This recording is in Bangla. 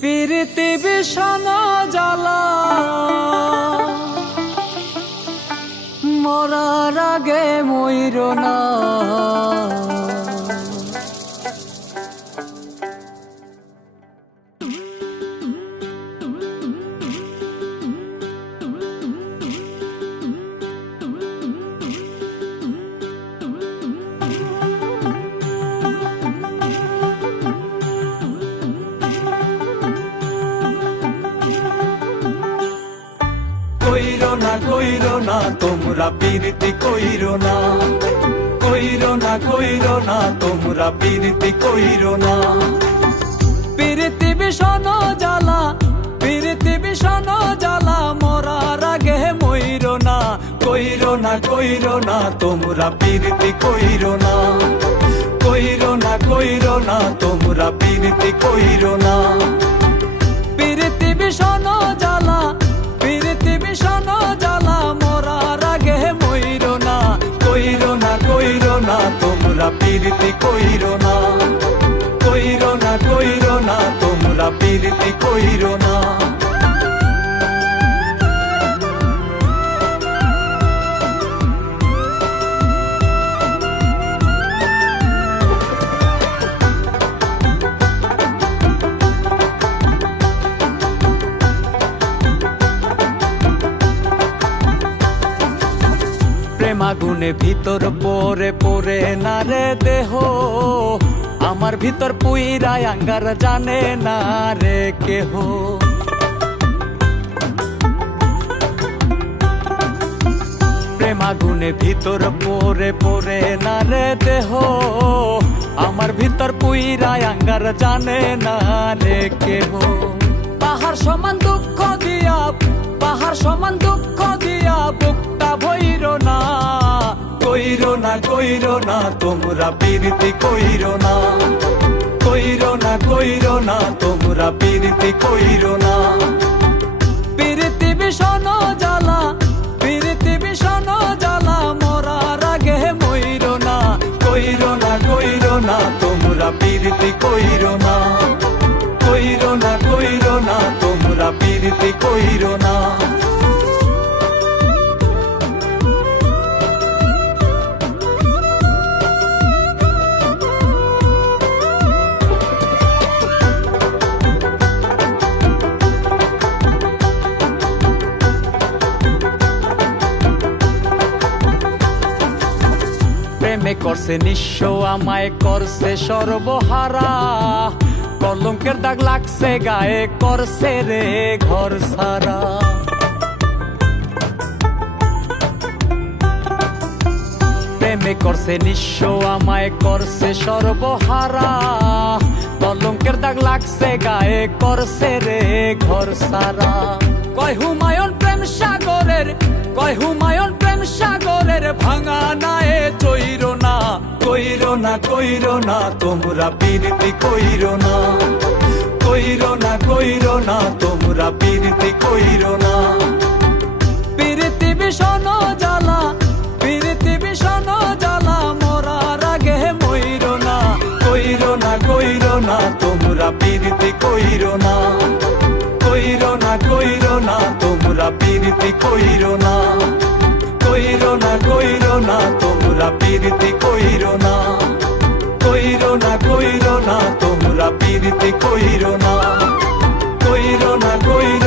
প্রীতি বিষণা জ্বালা। মরার আগে ময়ূর না। কইরো না কইরো না, তোমরা বীরতি কইরো না। কইরো না কইরো না, তোমরা বীরতি কইরো না। প্রীতি বিষণ জ্বালা প্রীতি বিষণ জ্বালা, মরার আগে ময়ূর না। কইরো না কইরো না, তোমরা বীরতি কইরো না। কইরো না কইরো না, তোমরা বীরতি কইরো না। বীরতি কইরো না কইরো না কইরো না তোমরা পীরতি কইরো না। প্রেমাগুনে ভিতর পরে পরে না রে দেহ। আমার ভিতর পুইরা আঙ্গার জানে না রে কেহ। প্রেমাগুনে ভিতর পরে পরে না রে দেহ। আমার ভিতর পুইরা আঙ্গার জানে না রে কেহ। পাহাড় সমান দুঃখ দিয়া, পাহাড় সমান কইরো না কইরো না, তোমরা বীরতি কইরো না। কইরো না কইরো না, তোমরা বীরতি কইরো না। প্রীতি বিষণ জ্বালা, প্রীতি বিষণ জ্বালা, মরার আগে ময়ূর না। কইরো না কইরো না, তোমরা বীরতি কইরো না। কইরো না কইরো না, তোমরা বীরতি কইরো না। প্রেমে করছে, নিঃস্ব আমায় করছে সর্বহারা। কলঙ্কের দাগ লাগছে, গায়ে করছে রে ঘর সারা। প্রেমে করছে, নিঃস্ব আমায় করছে সর্বহারা। কলঙ্কের দাগ লাগছে, গায়ে করছে রে ঘর সারা। কয় হুমায়ুন প্রেম সাগরের, কয় হুমায়ুন প্রেম কইরো না কইরো না, তোমরা বীরতি কইরো না। কইরো না কইরো না, তোমরা বীরতি কইরো না। প্রীতি বিষণ জ্বালা প্রীতি বিষণ জ্বালা, মরার আগে ময়ূর না। কইরো না কইরো না, তোমরা বীরতি কইরো না। কইরো না কইরো না, তোমরা বীরতি কইরো না। কইরো না কইরো না, তোমরা পীরিতি কইরো না। কইরো না কইরো না, তোমরা পীরিতি কইরো না। কইরো না, কইরো